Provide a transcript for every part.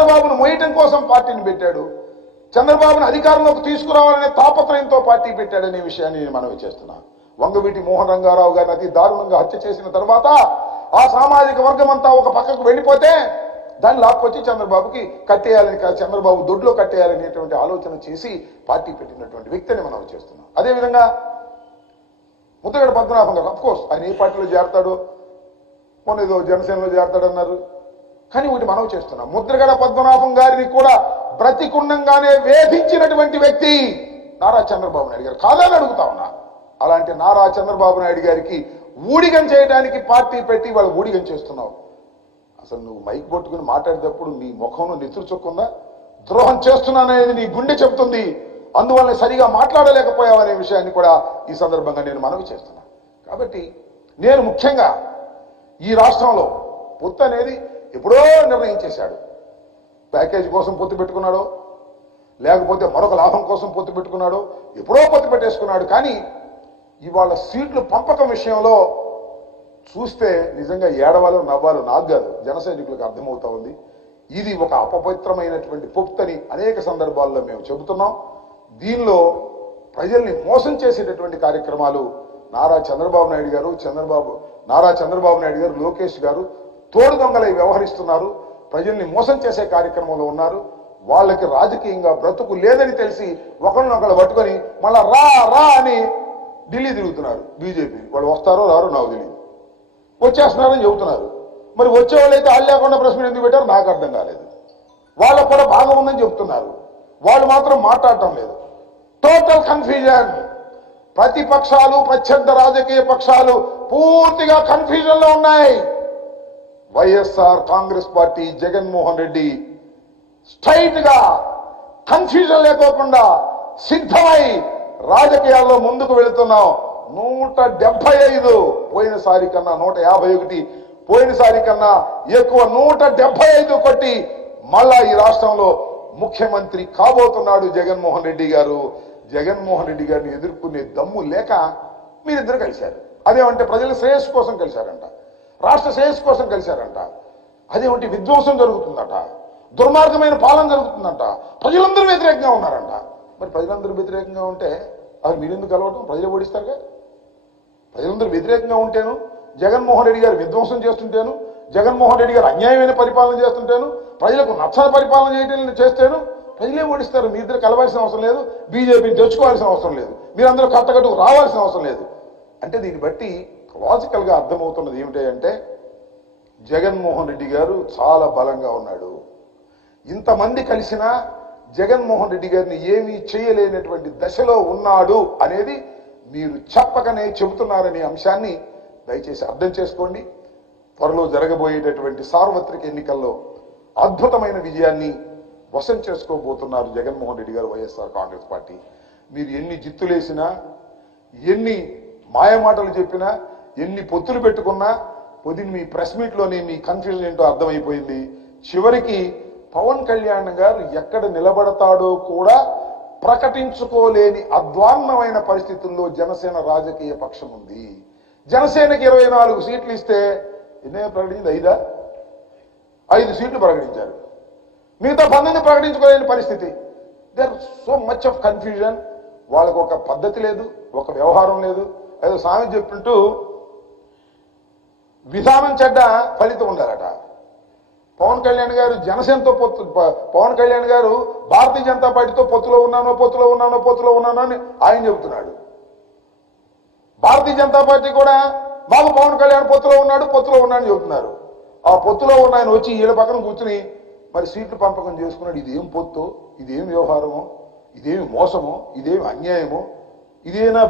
చంద్రబాబును మోయటం కోసం పార్టీని పెట్టాడు, చంద్రబాబును అధికారంలోకి తీసుకురావాలనే తాపత్రయంతో పార్టీ పెట్టాడనే విషయాన్ని నేను మనవి చేస్తున్నా. వంగవీటి మోహన్ రంగారావు గారిని అతి దారుణంగా హత్య చేసిన తర్వాత ఆ సామాజిక వర్గం అంతా ఒక పక్కకు వెళ్ళిపోతే దాన్ని లాక్కొచ్చి చంద్రబాబుకి కట్టేయాలని, చంద్రబాబు దొడ్లో కట్టేయాలనేటువంటి ఆలోచన చేసి పార్టీ పెట్టినటువంటి వ్యక్తిని మనం చేస్తున్నాం. అదేవిధంగా ముద్రగడ పద్మనాభం గారు, అఫ్కోర్స్ ఆయన ఏ పార్టీలో చేరతాడో, మొన్న ఏదో జనసేనలో చేరతాడన్నారు, కానీ ఒకటి మనం చేస్తున్నాం, ముద్రగడ పద్మనాభం గారిని కూడా బ్రతికుండంగానే వేధించినటువంటి వ్యక్తి నారా చంద్రబాబు నాయుడు గారు కాదని అడుగుతా ఉన్నా. అలాంటి నారా చంద్రబాబు నాయుడు గారికి ఊడిగం చేయడానికి పార్టీ పెట్టి వాళ్ళు ఊడిగం చేస్తున్నావు. అసలు నువ్వు మైక్ పట్టుకుని మాట్లాడేటప్పుడు నీ ముఖంలో నెత్తురు చొక్కుందా? ద్రోహం చేస్తున్నాననేది నీ గుండె చెబుతుంది, అందువల్ల సరిగా మాట్లాడలేకపోయావనే విషయాన్ని కూడా ఈ సందర్భంగా నేను మనవి చేస్తున్నా. కాబట్టి నేను ముఖ్యంగా ఈ రాష్ట్రంలో పొత్తు అనేది ఎప్పుడో నిర్ణయించేశాడు. ప్యాకేజ్ కోసం పొత్తు పెట్టుకున్నాడో, లేకపోతే మరొక లాభం కోసం పొత్తు పెట్టుకున్నాడో, ఎప్పుడో పొత్తు పెట్టేసుకున్నాడు. కానీ ఇవాళ సీట్లు పంపకం విషయంలో చూస్తే నిజంగా ఏడవాలో నవ్వాలో నాకు కాదు, జన సైనికులకు అర్థమవుతా ఉంది. ఇది ఒక అపవిత్రమైనటువంటి పొత్తని అనేక సందర్భాల్లో మేము చెబుతున్నాం. దీనిలో ప్రజల్ని మోసం చేసేటటువంటి కార్యక్రమాలు నారా చంద్రబాబు నాయుడు గారు, లోకేష్ గారు తోడు దొంగలై వ్యవహరిస్తున్నారు. ప్రజల్ని మోసం చేసే కార్యక్రమంలో ఉన్నారు. వాళ్ళకి రాజకీయంగా బ్రతుకు లేదని తెలిసి ఒకరినొకరు పట్టుకొని మళ్ళా రా రా అని ఢిల్లీ తిరుగుతున్నారు. బీజేపీ వాళ్ళు వస్తారో రారో నాకు తెలియదు, వచ్చేస్తున్నారని చెబుతున్నారు. మరి వచ్చేవాళ్ళైతే వాళ్ళు లేకుండా ప్రెస్ మీట్ ఎందుకు పెట్టారు నాకు అర్థం కాలేదు. వాళ్ళకు కూడా భాగం ఉందని చెప్తున్నారు, వాళ్ళు మాత్రం మాట్లాడటం లేదు. Total confusion. ప్రతిపక్షాలు, ప్రత్యర్థ రాజకీయ పక్షాలు పూర్తిగా కన్ఫ్యూజన్ లో ఉన్నాయి. వైఎస్ఆర్ కాంగ్రెస్ పార్టీ, జగన్మోహన్ రెడ్డి స్ట్రైట్ గా కన్ఫ్యూజన్ లేకోకుండా సిద్ధమై రాజకీయాల్లో ముందుకు వెళుతున్నాం. 175 పోయినసారి కన్నా 151, పోయినసారి కన్నా ఎక్కువ 175 కొట్టి మళ్ళా ఈ రాష్ట్రంలో ముఖ్యమంత్రి కాబోతున్నాడు జగన్మోహన్ రెడ్డి గారు. జగన్మోహన్ రెడ్డి గారిని ఎదుర్కొనే దమ్ము లేక మీరిద్దరు కలిశారు. అదేమంటే ప్రజల శ్రేయస్సు కోసం కలిశారంట, రాష్ట్ర శ్రేయస్సు కోసం కలిశారంట. అదేమంటే విధ్వంసం జరుగుతుందట, దుర్మార్గమైన పాలన జరుగుతుందంట, ప్రజలందరూ వ్యతిరేకంగా ఉన్నారంట. మరి ప్రజలందరూ వ్యతిరేకంగా ఉంటే అది మీరెందుకు కలవటం? ప్రజలు ఓడిస్తారుగా. ప్రజలందరూ వ్యతిరేకంగా ఉంటేను, జగన్మోహన్ రెడ్డి గారు విధ్వంసం చేస్తుంటేను, జగన్మోహన్ రెడ్డి గారు అన్యాయమైన పరిపాలన చేస్తుంటేను, ప్రజలకు నచ్చని పరిపాలన చేస్తేను ప్రజలే ఓడిస్తారు. మీ ఇద్దరు కలవాల్సిన అవసరం లేదు, బీజేపీని తెచ్చుకోవాల్సిన అవసరం లేదు, మీరందరూ కట్టకట్టుకు రావాల్సిన అవసరం లేదు. అంటే దీన్ని బట్టి లాజికల్ గా అర్థమవుతున్నది ఏమిటంటే జగన్మోహన్ రెడ్డి గారు చాలా బలంగా ఉన్నాడు. ఇంతమంది కలిసినా జగన్మోహన్ రెడ్డి గారిని ఏమీ చేయలేనటువంటి దశలో ఉన్నాడు అనేది మీరు చెప్పకనే చెబుతున్నారనే అంశాన్ని దయచేసి అర్థం చేసుకోండి. త్వరలో జరగబోయేటటువంటి సార్వత్రిక ఎన్నికల్లో అద్భుతమైన విజయాన్ని వశం చేసుకోబోతున్నారు జగన్మోహన్ రెడ్డి గారు, వైఎస్ఆర్ కాంగ్రెస్ పార్టీ. మీరు ఎన్ని జిత్తులేసినా, ఎన్ని మాయమాటలు చెప్పినా, ఎన్ని పొత్తులు పెట్టుకున్నా మీ ప్రెస్ మీట్లోనే మీ కన్ఫ్యూజన్ ఏంటో అర్థమైపోయింది. చివరికి పవన్ కళ్యాణ్ గారు ఎక్కడ నిలబడతాడో కూడా ప్రకటించుకోలేని అధ్వాన్నమైన పరిస్థితుల్లో జనసేన రాజకీయ పక్షం ఉంది. జనసేనకి 24 సీట్లు ఇస్తే ఎన్నే ప్రకటించింది? 5 సీట్లు ప్రకటించారు, మిగతా 12 ప్రకటించుకోలేని పరిస్థితి. There so much of confusion. వాళ్ళకు ఒక పద్ధతి లేదు, ఒక వ్యవహారం లేదు. ఏదో స్వామి చెప్తుంటూ విధానం చెడ్డ ఫలితం ఉండాలట. పవన్ కళ్యాణ్ గారు జనసేనతో పొత్తు, పవన్ కళ్యాణ్ గారు భారతీయ జనతా పార్టీతో పొత్తులో ఉన్నాను అని ఆయన చెబుతున్నాడు. భారతీయ జనతా పార్టీ కూడా మాకు పవన్ కళ్యాణ్ పొత్తులో ఉన్నాడని చెబుతున్నారు. ఆ పొత్తులో ఉన్న ఆయన వచ్చి వీళ్ళ పక్కన కూర్చుని మరి సీట్లు పంపకం చేసుకున్నాడు. ఇదేం పొత్తు, ఇదేం వ్యవహారమో, ఇదేమి మోసమో, ఇదేమి అన్యాయమో, ఇదేనా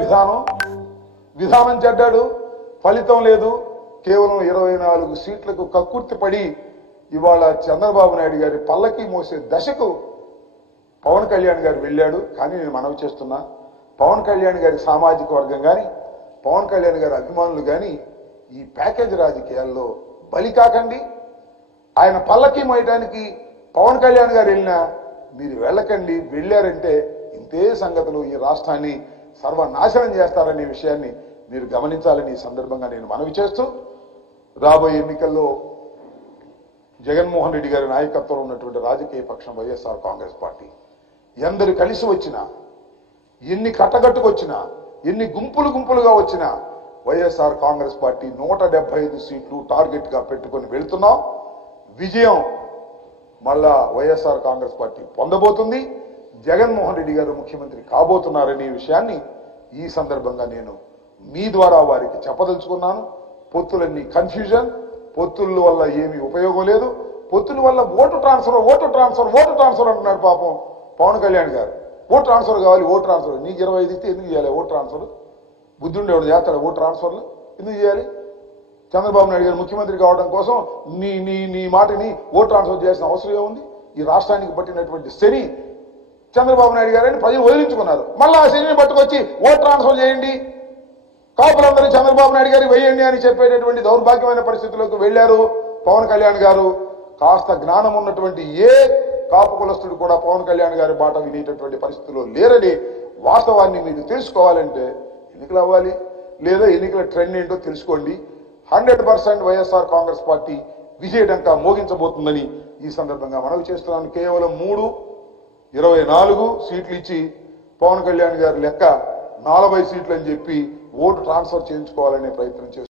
విధానం చెడ్డాడు, ఫలితం లేదు. కేవలం 24 సీట్లకు కక్కుర్తి పడి ఇవాళ చంద్రబాబు నాయుడు గారి పల్లకి మోసే దశకు పవన్ కళ్యాణ్ గారు వెళ్ళాడు. కానీ నేను మనవి చేస్తున్నా, పవన్ కళ్యాణ్ గారి సామాజిక వర్గం కానీ, పవన్ కళ్యాణ్ గారి అభిమానులు కానీ ఈ ప్యాకేజ్ రాజకీయాల్లో బలి కాకండి. ఆయన పల్లకి మోయడానికి పవన్ కళ్యాణ్ గారు వెళ్ళినా మీరు వెళ్ళకండి. వెళ్ళారంటే ఇంతే సంగతులు ఈ రాష్ట్రాన్ని సర్వనాశనం చేస్తారనే విషయాన్ని మీరు గమనించాలని ఈ సందర్భంగా నేను మనవి చేస్తూ, రాబోయే ఎన్నికల్లో జగన్మోహన్ రెడ్డి గారి నాయకత్వంలో ఉన్నటువంటి రాజకీయ పక్షం వైఎస్ఆర్ కాంగ్రెస్ పార్టీ ఎందరు కలిసి వచ్చినా, ఎన్ని కట్టగట్టుకొచ్చినా, ఎన్ని గుంపులుగా వచ్చినా వైఎస్ఆర్ కాంగ్రెస్ పార్టీ 175 సీట్లు టార్గెట్ గా పెట్టుకొని వెళ్తున్నాం. విజయం మళ్ళా వైఎస్ఆర్ కాంగ్రెస్ పార్టీ పొందబోతుంది. జగన్మోహన్ రెడ్డి గారు ముఖ్యమంత్రి కాబోతున్నారనే విషయాన్ని ఈ సందర్భంగా నేను మీ ద్వారా వారికి చెప్పదలుచుకున్నాను. పొత్తులన్నీ కన్ఫ్యూజన్, పొత్తుల వల్ల ఏమీ ఉపయోగం లేదు. పొత్తుల వల్ల ఓటు ట్రాన్స్ఫర్ అంటున్నాడు పాపం పవన్ కళ్యాణ్ గారు. ఓటు ట్రాన్స్ఫర్ కావాలి, ఓటు ట్రాన్స్ఫర్. నీకు 25 ఇస్తే ఎందుకు చేయాలి ఓటు ట్రాన్స్ఫర్? బుద్ధుండే ఎవరు చేస్తాడు ఓటు ట్రాన్స్ఫర్లు? ఎందుకు చేయాలి? చంద్రబాబు నాయుడు గారు ముఖ్యమంత్రి కావడం కోసం నీ మాటని ఓటు ట్రాన్స్ఫర్ చేయాల్సిన అవసరం ఏముంది? ఈ రాష్ట్రానికి పట్టినటువంటి శని చంద్రబాబు నాయుడు గారని ప్రజలు వదిలించుకున్నారు. మళ్ళీ ఆ శనిని పట్టుకొచ్చి ఓటు ట్రాన్స్ఫర్ చేయండి, కాపులందరూ చంద్రబాబు నాయుడు గారికి వేయండి అని చెప్పేటటువంటి దౌర్భాగ్యమైన పరిస్థితుల్లోకి వెళ్లారు పవన్ కళ్యాణ్ గారు. కాస్త జ్ఞానం ఉన్నటువంటి ఏ కాపు కులస్తుడు కూడా పవన్ కళ్యాణ్ గారి మాట వినేటటువంటి పరిస్థితుల్లో లేరని వాస్తవాన్ని మీరు తెలుసుకోవాలంటే ఎన్నికలు అవ్వాలి, లేదా ఎన్నికల ట్రెండ్ ఏంటో తెలుసుకోండి. 100% వైఎస్ఆర్ కాంగ్రెస్ పార్టీ విజయడంకా మోగించబోతుందని ఈ సందర్భంగా మనవి చేస్తున్నాను. కేవలం 24 సీట్లు ఇచ్చి పవన్ కళ్యాణ్ గారి లెక్క 40 సీట్లు అని చెప్పి ఓటు ట్రాన్స్ఫర్ చేయించుకోవాలనే ప్రయత్నం చేస్తున్నారు.